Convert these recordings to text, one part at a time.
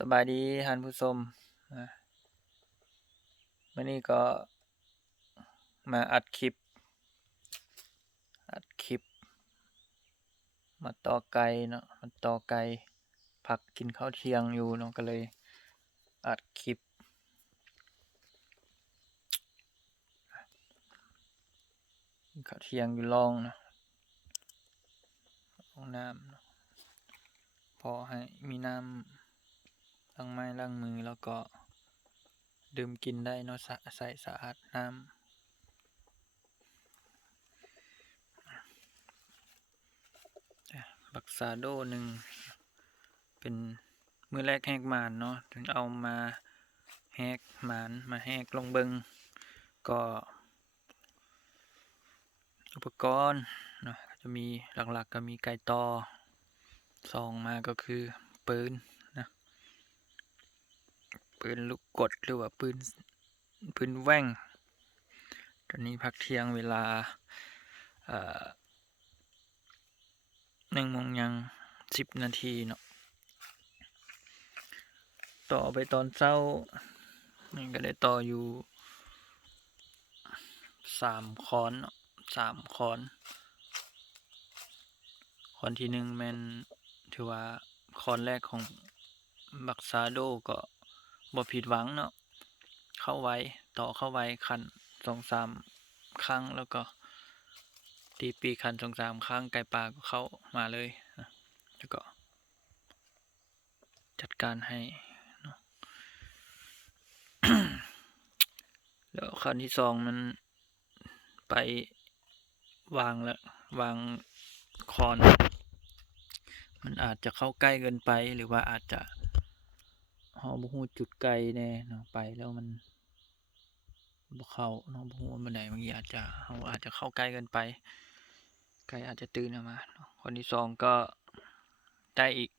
สบายดีท่านผู้ชมนะมื่อนี้ก็มาอัดคลิป อัดคลิป มาต่อไก่เนาะมาต่อไก่พักกินข้าวเที่ยงอยู่เนาะก็เลยอัดคลิป ข้าวเที่ยงอยู่ลองนะห้องน้ำพอให้มีน้ำ ล้างไม้ล้างมือแล้วก็ ดื่มกินได้เนาะใส่สะอาดน้ำบักซาโดหนึ่ง เป็นมือแรกแหกมานเนาะถึงเอามาแหกมานมาแหกลงเบิงก็ อุปกรณ์เนาะจะมีหลักๆก็มีไก่ตอซองมาก็คือปืน ปืนลูกกดหรือว่าปืนปืนแว่ง ตอนนี้พักเที่ยงเวลาเอ่อหนึ่งโมงยังสิบนาทีเนาะต่อไปตอนเช้านี่ก็ได้ต่ออยู่สามคอนเนาะสามคอนคอนที่หนึ่งแมนถือว่าคอนแรกของบักซาโดก็ บ่ผิดหวังเนาะเข้าไว้ต่อเข้าไว้คันสองสามครั้งแล้วก็ ตีปีคันสองสามครั้งไก่ปลาก็เข้ามาเลยแล้วก็ จัดการให้เนาะแล้วคันที่สองมันไปวางแล้ววางคอน มันอาจจะเข้าใกล้เกินไปหรือว่าอาจจะ เฮาบ่ฮู้จุดไกลแน่เนาะไปแล้วมันบ่เข้าเนาะบ่ฮู้ว่ามันไหนบางทีอาจจะเฮาอาจจะเข้าใกล้เกินไป ไก่อาจจะตื่นออกมาเนาะคนที่สองก็ได้อีก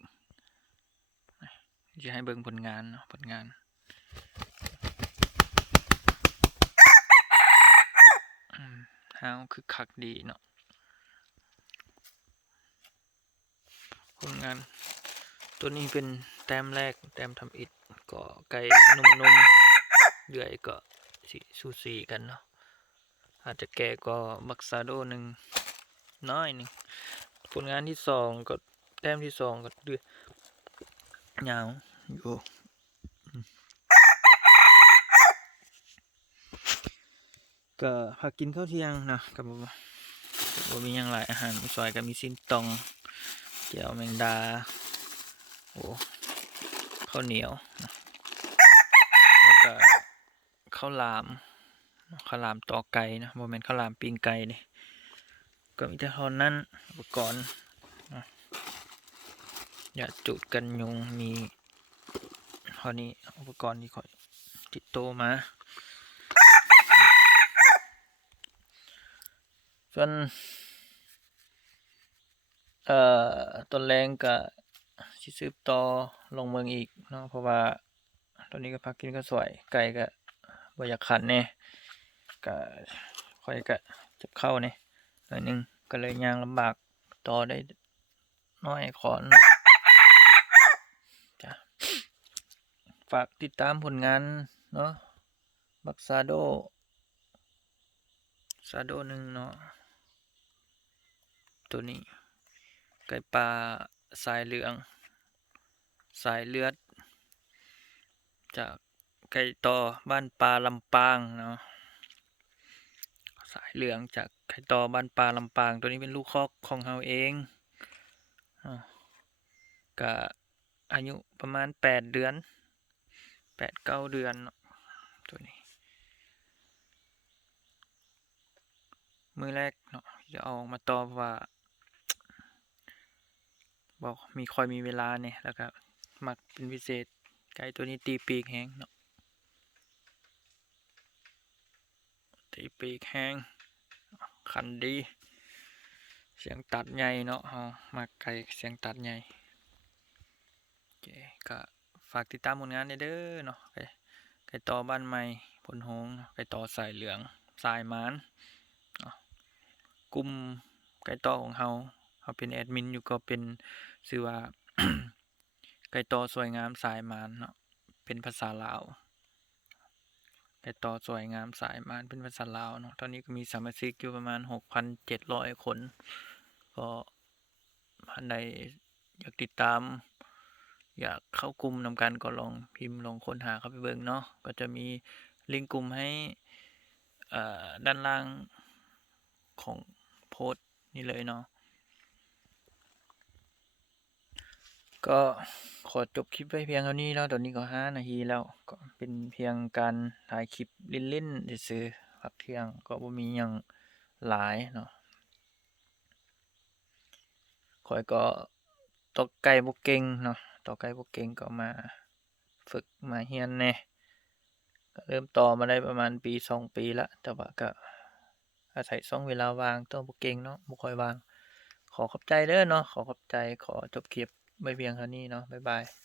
จะให้เบิ่งผลงานเนาะผลงานอืมห้าวคือคักดีเนาะผลงาน ตัวนี้เป็น แต้มแรก แต้มทำอิฐก็ไก่นุ่มๆเดือยก็สีสูสีกันเนาะอาจจะแก่ก็บักซาโดหนึ่งน้อยหนึ่งผลงานที่สองก็แต้มที่สองก็เดือยยาวอยู่ก็พักกินข้าวเที่ยงนะกับบ่บ่มีหยังหลายอาหารซอยก็มีซินตองเจียวแมงดาโอ้ ข้าวเหนียวนะแล้วก็ข้าวหลามข้าวหลามตอกไก่นะโมเมนข้าวหลามปิ้งไก่นี่ก็มีแต่เท่านั้นอุปกรณ์นะยาจุดกันยุงมีเท่านี้อุปกรณ์ที่คอยติดโตวมาส่วนเอ่อต้นแรงก็ สิสืบต่อลงเมืองอีกเนาะเพราะว่าตอนนี้ก็พักกินก็สวยไก่ก็บ่อยากขันแน่ก็ค่อยก็จับเข้าแน่หน่อยหนึงก็เลยยางลำบากต่อได้น้อยขอนจ้ะฝากติดตามผลงานเนาะบักซาโดซาโดหนึ่งเนาะตัวนี้ไก่ปลาสายเหลือง สายเลือด จากไก่ต่อบ้านปลาลำปางเนาะสายเหลืองจากไก่ต่อบ้านปลาลำปาง ตัวนี้เป็นลูกคอกของเราเองอก็อายุประมาณแปดเดือนแปดเก้าเดือนเนาะตัวนี้ มือแรกเนาะจะเอาออกมาต่อว่า บอกมีคอยมีเวลาเนี่ยแล้วก็ มักเป็นพิเศษ ไก่ตัวนี้ตีปีกแห้งเนาะตีปีกแห้งขันดี เสียงตัดใหญ่เนาะเฮามักไก่เสียงตัดใหญ่โอเคก็ฝากติดตามผลงานเด้อเนาะไก่ไก่ต่อบ้านใหม่พลโฮงไก่ต่อสายเหลืองสายมานกลุ่มไก่ต่อของเฮาเฮาเป็นแอดมินอยู่ก็เป็นชื่อว่า ไก่ต่อสวยงามสายมานเนาะเป็นภาษาลาวไก่ต่อสวยงามสายมานเป็นภาษาลาวเนาะตอนนี้ก็มีสมาชิกอยู่ประมาณ6,700คน ก็ท่านใดอยากติดตาม อยากเข้ากลุ่มนำกันก็ลองพิมพ์ลองค้นหาเข้าไปเบิ่งเนาะก็จะมีลิงก์กลุ่มให้อ่อด้านล่างของโพสต์นี่เลยเนาะ ก็ขอจบคลิปไว้เพียงเท่านี้เนาะตอนนี้ก็ห้านาทีแล้ว ก็เป็นเพียงการถ่ายคลิปเล่นๆซื่อพักเที่ยง ก็บ่มีหยังหลายเนาะข้อยก็ตอกไก่บ่เก่งเนาะตอกไก่บ่เก่งก็มาฝึกมาเรียนแหน่ก็เริ่มต่อมาได้ประมาณปีสองปีล้วแต่ว่าก็อาศัยช่วงเวลาวางต่อบ่เก่งเนาะบ่ค่อยวาง ขอขอบใจเด้อเนาะขอขอบใจขอจบคลิป ไว้เพียงเท่านี้เนาะบ๊ายบาย